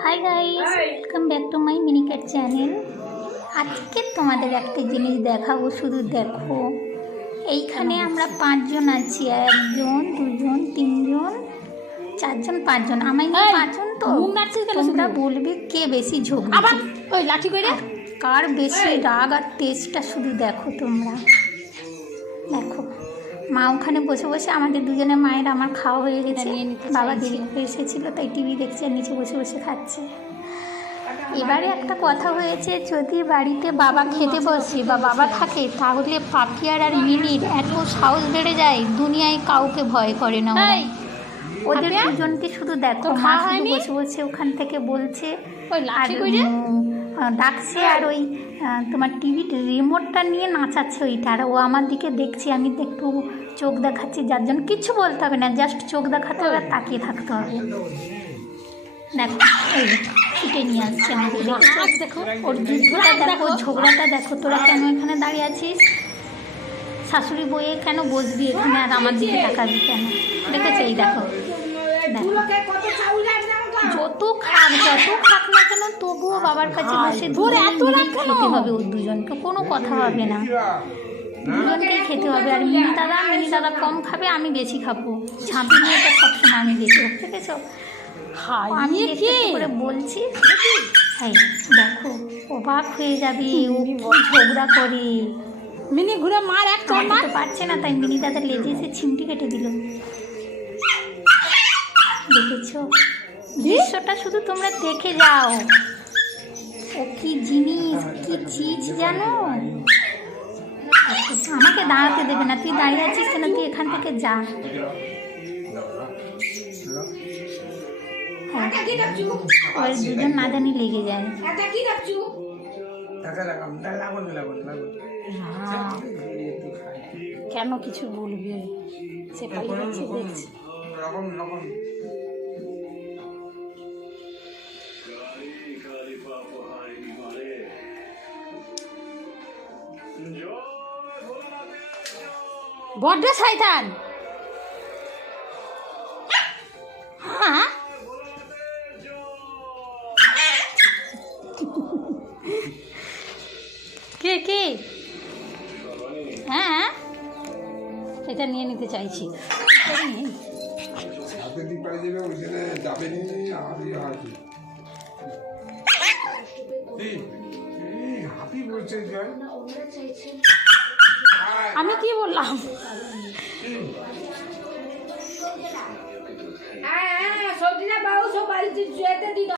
Hi guys welcome back to my Miniket channel আজকে তোমাদের একটা জিনিস দেখাবো শুধু দেখো। এইখানে আমরা পাঁচজন আছি একজন দুজন তিনজন চারজন পাঁচজন। আমি পাঁচজন তো। তোমরা বলবে কে বেশি ঝোঁক আবার? ওই লাঠি করে কার বেশি রাগ আর তেজটা শুধু দেখো তোমরা। মা ওখানে বসে বসে আমাদের দুজনের মায়ের আমার খাওয়া হয়ে গেছে। বাবা। দেরি করে এসেছিল তাই টিভি দেখছে আর নিচে বসে বসে খাচ্ছে। এবারে একটা কথা হয়েছে যদি বাড়িতে বাবা খেতে বসে বা বাবা থাকে তাহলে পাপিয়ার আর মিনির এত সাহস বেড়ে যায় দুনিয়ায় কাউকে ভয় করে না ওদের? দুজনকে শুধু দেখো মা শুধু বসে বসে ওখান থেকে বলছে আর ডাকছে আর ওই তোমার টিভি রিমোটটা নিয়ে নাচাচ্ছে ওইটা। আর ও আমার দিকে দেখছি আমি তো একটু চোখ দেখাচ্ছি যার জন্য কিচ্ছু বলতে হবে না জাস্ট চোখ দেখাতে হবে আর তাকিয়ে থাকতে হবে। দেখো এই ছুটে নিয়ে আসছে আমাকে। দেখো ওর যুদ্ধটা দেখো ঝগড়াটা দেখো তোরা কেন এখানে দাঁড়িয়ে আছিস? শাশুড়ি বইয়ে কেন বসবি এখানে আর আমার দিকে তাকাবি কেন? দেখেছ? এই দেখো। দেখো। যত খাক যত খাক না কেন তবুও বাবার কাছে বসে দুজনে এত খেতে হবে ওর দুজনকে কোনো কথা হবে না। দুজনকেই খেতে হবে আর মিনি দাদা মিনি দাদা কম খাবে আমি বেশি খাব। ঝাঁপি নিয়ে তো সবসময় আমি বেশি দেখেছ আমি হাইয়ে একটু কে? করে বলছি এই দেখো অবাক হয়ে যাবে ও ঝগড়া করে। মিনি ঘুরে মার এক চড় পারছে না তাই মিনি দাদা লেজে এসে ছিমটি কেটে দিল দেখেছ দৃশ্যটা শুধু তোমরা দেখে যাও। ও কি জিনিস কি চিজ জানো? আচ্ছা, আমাকে দাঁড়াতে দেবে না। তুই দাঁড়িয়ে আছিস কেন? তুই এখান থেকে যা। হ্যাঁ, ওর দুজন না জানি লেগে যায়। লাগুন কেন কিছু বলবে? সে পালিয়ে দেখছি। বড্ড শয়তান। হ্যাঁ? কে কে? হ্যাঁ? এটা নিয়ে নিতে চাইছি। যাবে ওইখানে যাবে আমি জয় কি বললাম? হ্যাঁ সবজিটা বাবু সব বাড়িতে জুয়েতে দিন।